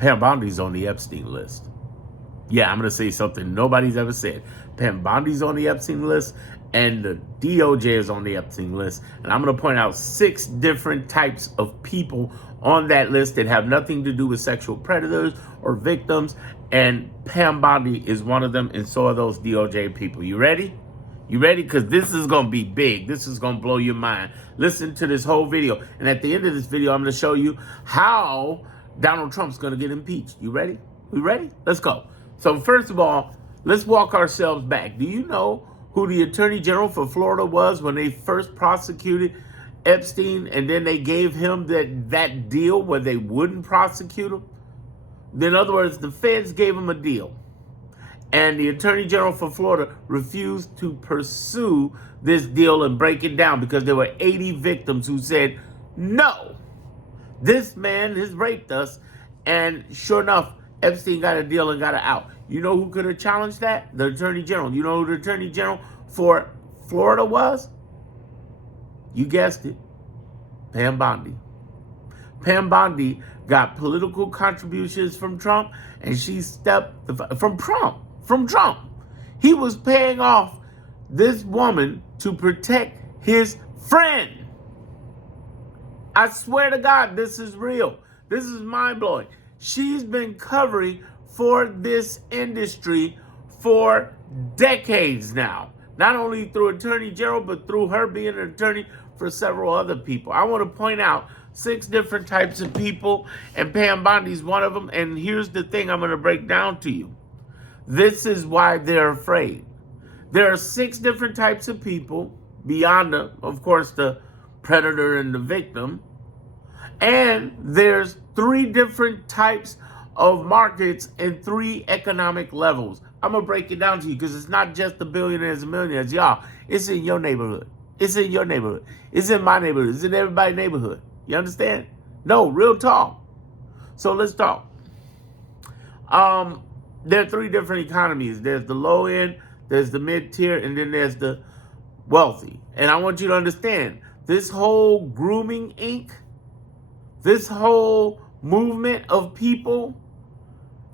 Pam Bondi's on the Epstein list. Yeah, I'm going to say something nobody's ever said. Pam Bondi's on the Epstein list, and the DOJ is on the Epstein list. And I'm going to point out 6 different types of people on that list that have nothing to do with sexual predators or victims. And Pam Bondi is one of them, and so are those DOJ people. You ready? You ready? Because this is going to be big. This is going to blow your mind. Listen to this whole video. And at the end of this video, I'm going to show you how Donald Trump's going to get impeached. You ready? We ready? Let's go. So first of all, let's walk ourselves back. Do you know who the Attorney General for Florida was when they first prosecuted Epstein, and then they gave him that deal where they wouldn't prosecute him? In other words, the feds gave him a deal, and the Attorney General for Florida refused to pursue this deal and break it down because there were 80 victims who said, no, this man has raped us. And sure enough, Epstein got a deal and got it out. You know who could have challenged that? The Attorney General. You know who the Attorney General for Florida was? You guessed it. Pam Bondi. Pam Bondi got political contributions from Trump, and she stepped from Trump. He was paying off this woman to protect his friend. I swear to God, this is real. This is mind-blowing. She's been covering for this industry for decades now. Not only through Attorney General, but through her being an attorney for several other people. I want to point out 6 different types of people, and Pam Bondi's one of them. And here's the thing I'm going to break down to you. This is why they're afraid. There are 6 different types of people beyond, of course, the predator and the victim. And there's 3 different types of markets and 3 economic levels. I'm going to break it down to you because it's not just the billionaires and millionaires. Y'all, it's in your neighborhood. It's in your neighborhood. It's in my neighborhood. It's in everybody's neighborhood. You understand? No, real talk. So let's talk. There are 3 different economies. There's the low end, there's the mid-tier, and then there's the wealthy. And I want you to understand, this whole grooming Inc., this whole movement of people,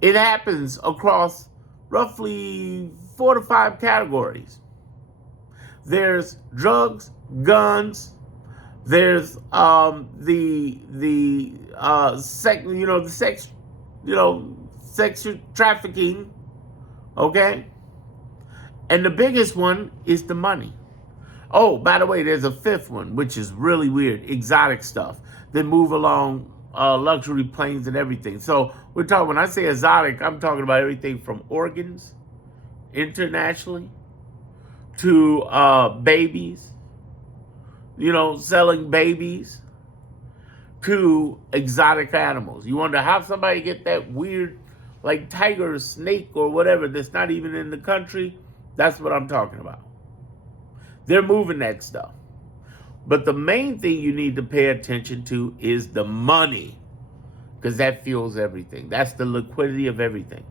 it happens across roughly 4 to 5 categories. There's drugs, guns. There's sexual trafficking. Okay, and the biggest one is the money. Oh, by the way, there's a 5th one, which is really weird, exotic stuff that move along luxury planes and everything. So we're talking, when I say exotic, I'm talking about everything from organs internationally to babies, selling babies, to exotic animals. You wonder how somebody get that weird, like tiger or snake or whatever, that's not even in the country. That's what I'm talking about. They're moving that stuff. But the main thing you need to pay attention to is the money, because that fuels everything. That's the liquidity of everything.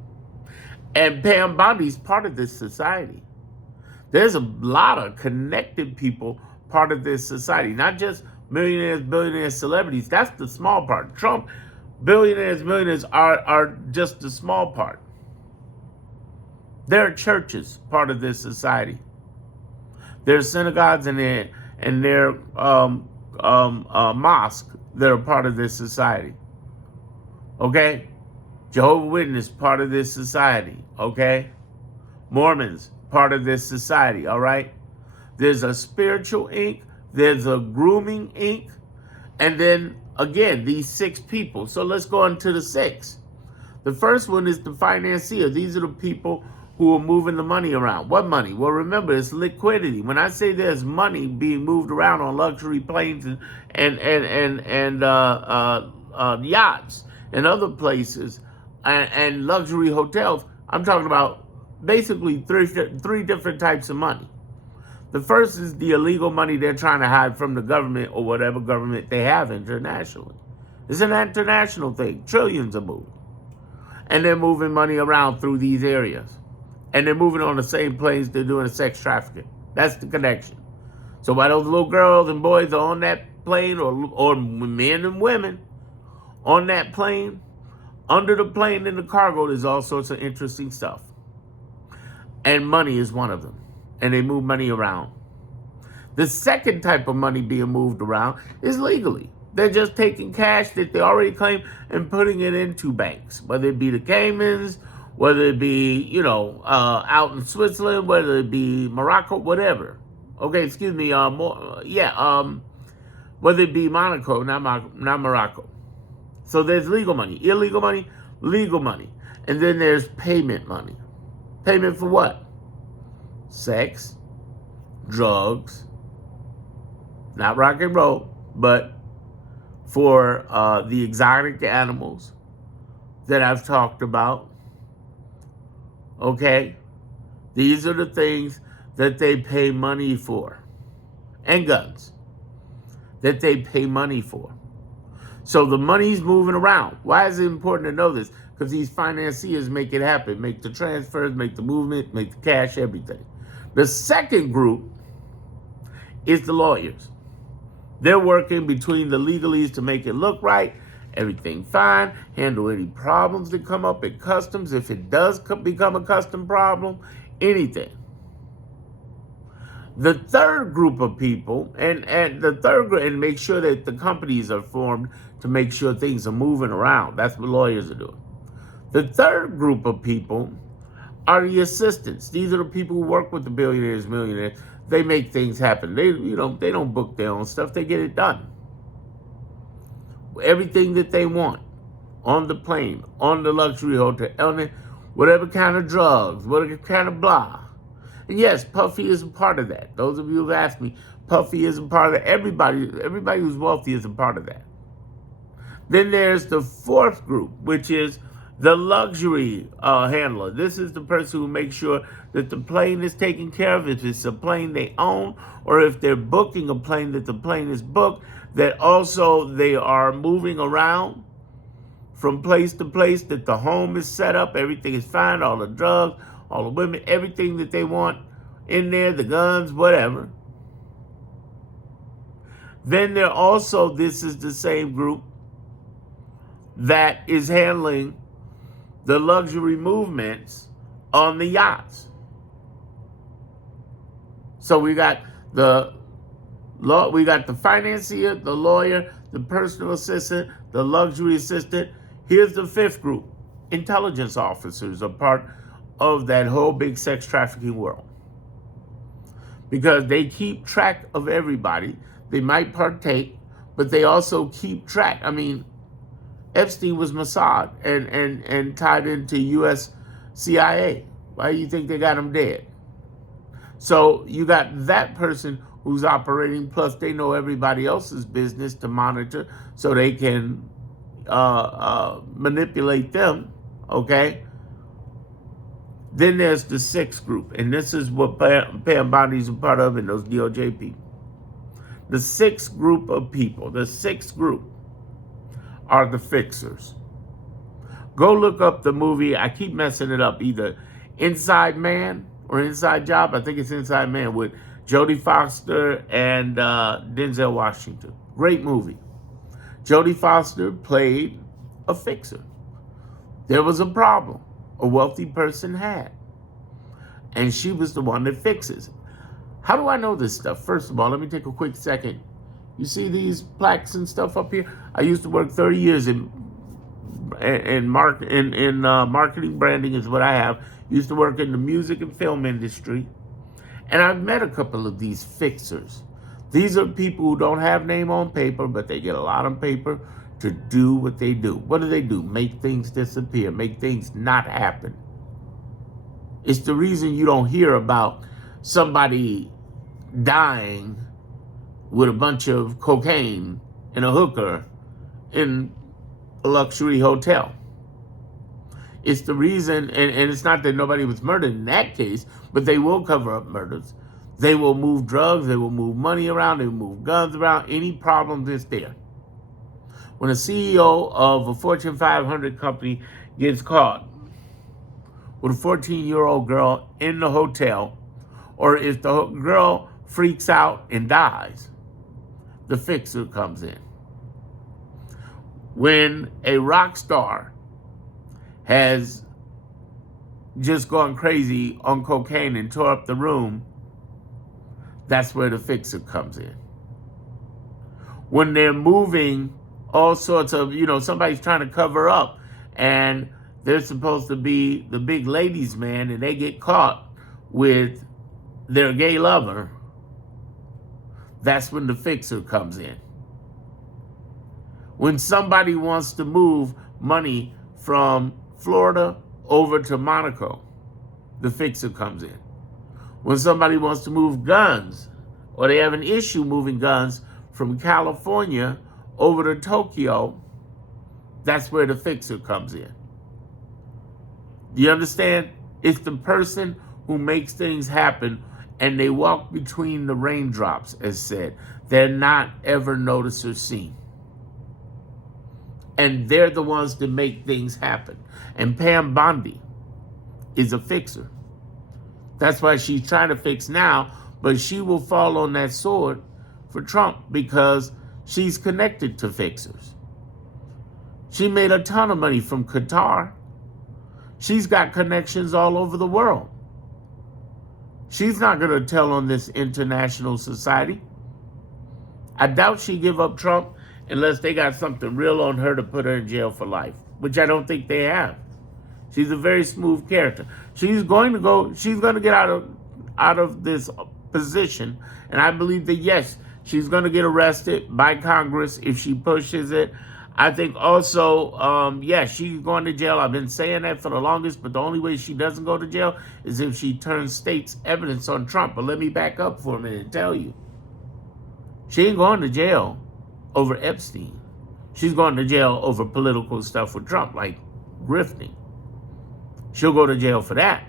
And Pam Bondi's part of this society. There's a lot of connected people part of this society, not just millionaires, billionaires, celebrities. That's the small part. Trump, billionaires, millionaires are just the small part. There are churches part of this society. There's synagogues and their mosque that are part of this society. Okay? Jehovah's Witness, part of this society. Okay? Mormons, part of this society. All right? There's a spiritual Inc. There's a grooming Inc. And then, again, these 6 people. So let's go on to the 6. The first one is the financier. These are the people who are moving the money around. What money? Well, remember, it's liquidity. When I say there's money being moved around on luxury planes and yachts and other places and luxury hotels, I'm talking about basically three different types of money. The first is the illegal money they're trying to hide from the government or whatever government they have internationally. It's an international thing. Trillions are moving. And they're moving money around through these areas. And they're moving on the same planes they're doing sex trafficking. That's the connection. So while those little girls and boys are on that plane, or men and women on that plane, Under the plane in the cargo, there's all sorts of interesting stuff. And money is one of them. And they move money around. The second type of money being moved around is legally. They're just taking cash that they already claim and putting it into banks, whether it be the Caymans, whether it be, out in Switzerland, whether it be Morocco, whatever. Okay, excuse me, whether it be Monaco, not Morocco. So there's legal money, illegal money, legal money. And then there's payment money. Payment for what? Sex, drugs, not rock and roll, but for the exotic animals that I've talked about. Okay? These are the things that they pay money for. And guns. That they pay money for. So the money's moving around. Why is it important to know this? Because these financiers make it happen. Make the transfers, make the movement, make the cash, everything. The second group is the lawyers. They're working between the legalese to make it look right, everything fine, handle any problems that come up at customs, if it does become a custom problem, anything. The third group of people, and make sure that the companies are formed to make sure things are moving around. That's what lawyers are doing. The third group of people are the assistants. These are the people who work with the billionaires, millionaires. They make things happen. They don't book their own stuff. They get it done. Everything that they want on the plane, on the luxury hotel, on whatever kind of drugs, whatever kind of blah. And yes, Puffy is a part of that. Those of you who've asked me, Puffy is a part of that. Everybody who's wealthy is a part of that. Then there's the fourth group, which is the luxury handler. This is the person who makes sure that the plane is taken care of, if it's a plane they own, or if they're booking a plane, that the plane is booked, that also they are moving around from place to place, that the home is set up, everything is fine, all the drugs, all the women, everything that they want in there, the guns, whatever. Then this is the same group that is handling the luxury movements on the yachts. So we got the financier, the lawyer, the personal assistant, the luxury assistant. Here's the fifth group. Intelligence officers are part of that whole big sex trafficking world. Because they keep track of everybody. They might partake, but they also keep track. I mean, Epstein was Mossad and tied into U.S. CIA. Why do you think they got him dead? So you got that person who's operating, plus they know everybody else's business to monitor so they can manipulate them, okay? Then there's the sixth group, and this is what Pam Bondi's a part of and those DOJ people. The sixth group of people, are the fixers. Go look up the movie, I keep messing it up, either Inside Man or Inside Job. I think it's Inside Man with Jodie Foster and Denzel Washington. Great movie. Jodie Foster played a fixer. There was a problem a wealthy person had, and she was the one that fixes it. How do I know this stuff? First of all, let me take a quick second. You see these plaques and stuff up here? I used to work 30 years in marketing, branding is what I have. Used to work in the music and film industry. And I've met a couple of these fixers. These are people who don't have name on paper, but they get a lot on paper to do what they do. What do? Make things disappear, make things not happen. It's the reason you don't hear about somebody dying with a bunch of cocaine and a hooker in a luxury hotel. It's the reason, and it's not that nobody was murdered in that case, but they will cover up murders. They will move drugs, they will move money around, they will move guns around, any problem that's there. When a CEO of a Fortune 500 company gets caught with a 14-year-old girl in the hotel, or if the girl freaks out and dies, the fixer comes in. When a rock star has just gone crazy on cocaine and tore up the room, that's where the fixer comes in. When they're moving all sorts of, somebody's trying to cover up and they're supposed to be the big ladies' man and they get caught with their gay lover, that's when the fixer comes in. When somebody wants to move money from Florida over to Monaco, the fixer comes in. When somebody wants to move guns, or they have an issue moving guns from California over to Tokyo, that's where the fixer comes in. Do you understand? It's the person who makes things happen, and they walk between the raindrops, as said. They're not ever noticed or seen. And they're the ones that make things happen. And Pam Bondi is a fixer. That's why she's trying to fix now, but she will fall on that sword for Trump because she's connected to fixers. She made a ton of money from Qatar. She's got connections all over the world. She's not going to tell on this international society. I doubt she give up Trump unless they got something real on her to put her in jail for life, which I don't think they have. She's a very smooth character. She's going to get out of this position, and I believe that, yes, she's going to get arrested by Congress if she pushes it. I think also, she's going to jail. I've been saying that for the longest, but the only way she doesn't go to jail is if she turns state's evidence on Trump. But let me back up for a minute and tell you. She ain't going to jail over Epstein. She's going to jail over political stuff with Trump, like grifting. She'll go to jail for that.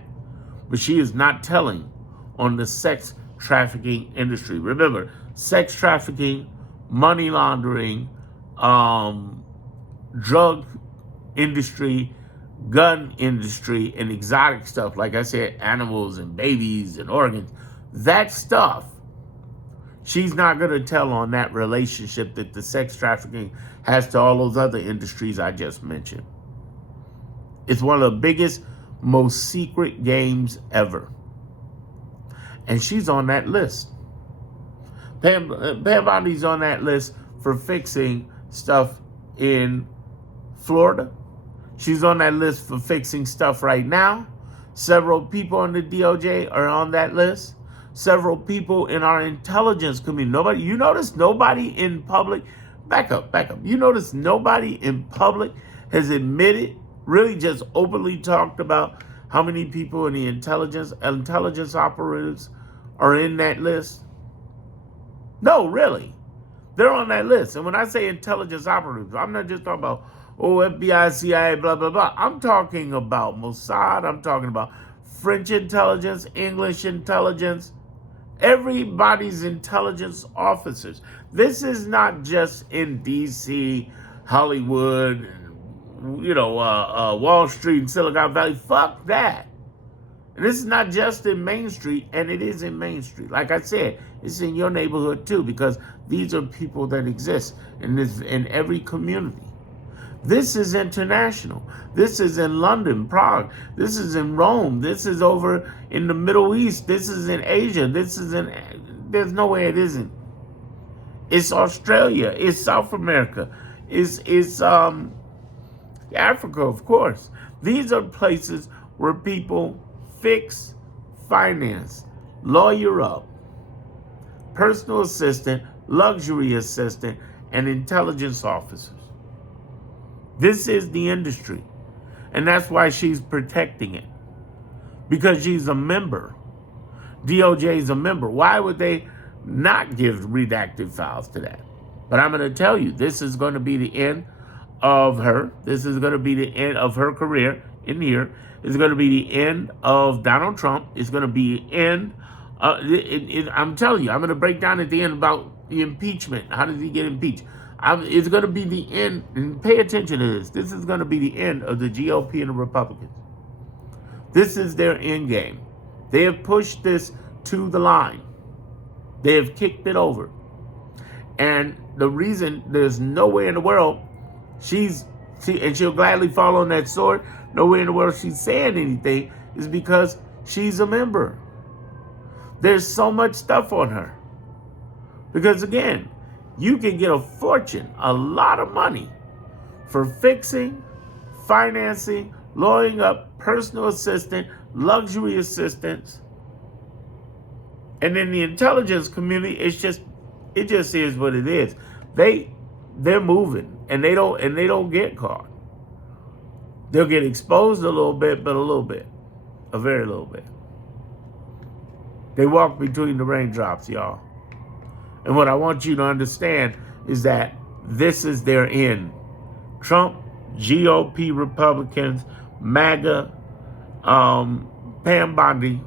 But she is not telling on the sex trafficking industry. Remember, sex trafficking, money laundering, drug industry, gun industry, and exotic stuff, like I said, animals and babies and organs, that stuff, she's not going to tell on that relationship that the sex trafficking has to all those other industries I just mentioned. It's one of the biggest, most secret games ever. And she's on that list. Pam Bondi's on that list for fixing stuff in Florida. She's on that list for fixing stuff right now. Several people on the DOJ are on that list. Several people in our intelligence community. You notice nobody in public, back up. You notice nobody in public has admitted, really just openly talked about how many people in the intelligence operatives are in that list? No, really. They're on that list. And when I say intelligence operatives, I'm not just talking about, FBI, CIA, blah, blah, blah. I'm talking about Mossad. I'm talking about French intelligence, English intelligence, everybody's intelligence officers. This is not just in D.C., Hollywood, Wall Street and Silicon Valley. Fuck that. And this is not just in Main Street, and it is in Main Street. Like I said, it's in your neighborhood too, because these are people that exist in every community. This is international. This is in London, Prague. This is in Rome. This is over in the Middle East. This is in Asia. There's no way it isn't. It's Australia. It's South America. It's Africa, of course. These are places where people fix, finance, lawyer up, personal assistant, luxury assistant, and intelligence officers. This is the industry. And that's why she's protecting it. Because she's a member. DOJ is a member. Why would they not give redacted files to that? But I'm going to tell you, this is going to be the end of her. This is going to be the end of her career in here. It's going to be the end of Donald Trump. It's going to be the end. I'm telling you, I'm going to break down at the end about the impeachment. How did he get impeached? It's going to be the end, and pay attention to this. This is going to be the end of the GOP and the Republicans. This is their end game. They have pushed this to the line. They have kicked it over. And the reason there's no way in the world she'll gladly fall on that sword no way in the world she's saying anything is because she's a member. There's so much stuff on her. Because again, you can get a fortune, a lot of money, for fixing, financing, lawyering up, personal assistant, luxury assistants. And in the intelligence community, it just is what it is. They're moving and they don't get caught. They'll get exposed a little bit, but a little bit. A very little bit. They walk between the raindrops, y'all. And what I want you to understand is that this is their end. Trump, GOP Republicans, MAGA, Pam Bondi,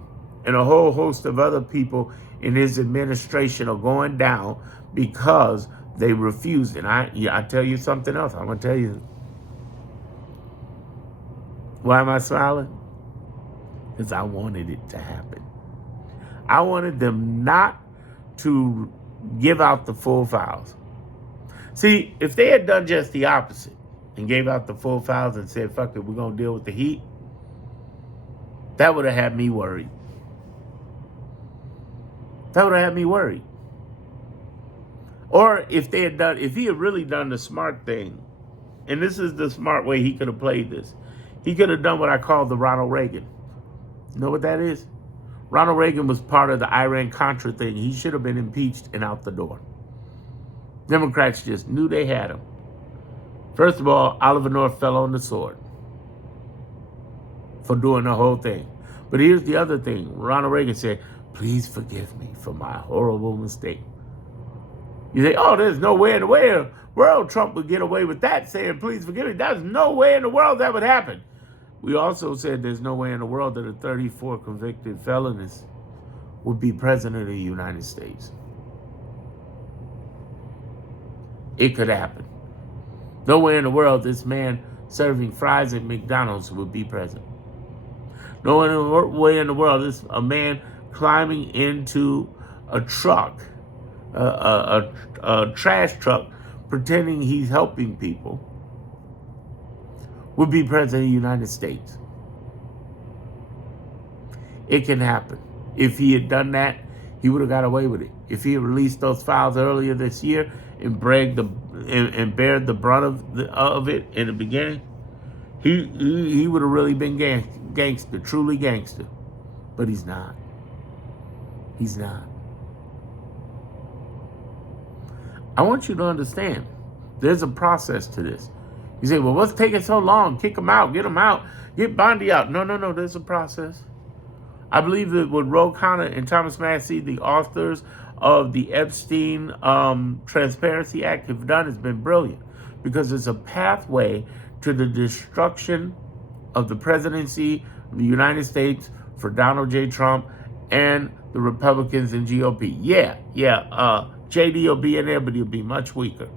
and a whole host of other people in his administration are going down because they refused. And I tell you something else. I'm going to tell you. Why am I smiling? Because I wanted it to happen. I wanted them not to give out the full files. See, if they had done just the opposite and gave out the full files and said, fuck it, we're going to deal with the heat, that would have had me worried. That would have had me worried. Or if he had really done the smart thing, and this is the smart way he could have played this, he could have done what I call the Ronald Reagan. You know what that is? Ronald Reagan was part of the Iran-Contra thing. He should have been impeached and out the door. Democrats just knew they had him. First of all, Oliver North fell on the sword for doing the whole thing. But here's the other thing. Ronald Reagan said, please forgive me for my horrible mistake. You say, oh, there's no way in the world Trump would get away with that, saying, please forgive me. There's no way in the world that would happen. We also said there's no way in the world that a 34 convicted felonist would be president of the United States. It could happen. No way in the world this man serving fries at McDonald's would be president. No way in the world this a man climbing into a truck, a trash truck, pretending he's helping people, would be president of the United States. It can happen. If he had done that, he would have got away with it. If he had released those files earlier this year and bared the brunt of it in the beginning, he would have really been gangster, truly gangster. But he's not. He's not. I want you to understand, there's a process to this. You say, well, what's taking so long? Kick him out, get him out, get Bondi out. No, there's a process. I believe that what Ro Khanna and Thomas Massie, the authors of the Epstein Transparency Act, have done has been brilliant, because it's a pathway to the destruction of the presidency of the United States for Donald J. Trump and the Republicans and GOP. JD will be in there, but he'll be much weaker.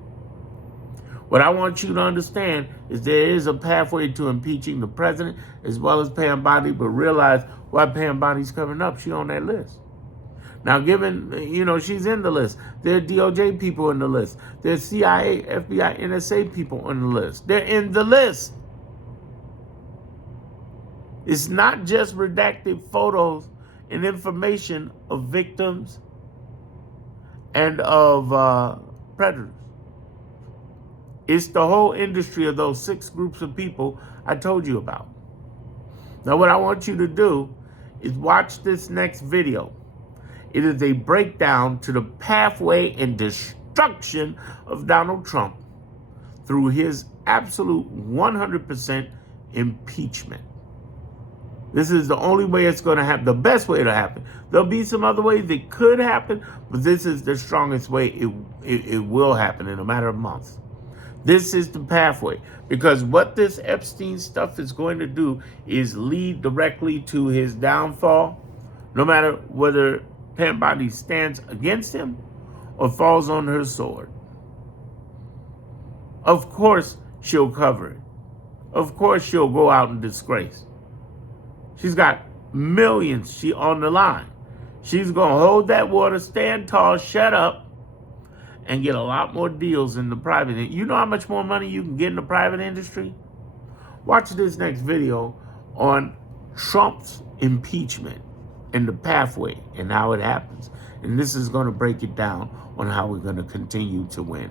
What I want you to understand is there is a pathway to impeaching the president as well as Pam Bondi, but realize why Pam Bondi's coming up. She's on that list. Now, given, she's in the list. There are DOJ people in the list. There's CIA, FBI, NSA people on the list. They're in the list. It's not just redacted photos and information of victims and of predators. It's the whole industry of those 6 groups of people I told you about. Now, what I want you to do is watch this next video. It is a breakdown to the pathway and destruction of Donald Trump through his absolute 100% impeachment. This is the only way it's going to happen, the best way to happen. There'll be some other ways it could happen, but this is the strongest way it will happen in a matter of months. This is the pathway, because what this Epstein stuff is going to do is lead directly to his downfall, no matter whether Pam Bondi stands against him or falls on her sword. Of course, she'll cover it. Of course, she'll go out in disgrace. She's got millions on the line. She's going to hold that water, stand tall, shut up, and get a lot more deals in the private. You know how much more money you can get in the private industry? watch this next video on Trump's impeachment and the pathway and how it happens. And this is going to break it down on how we're going to continue to win.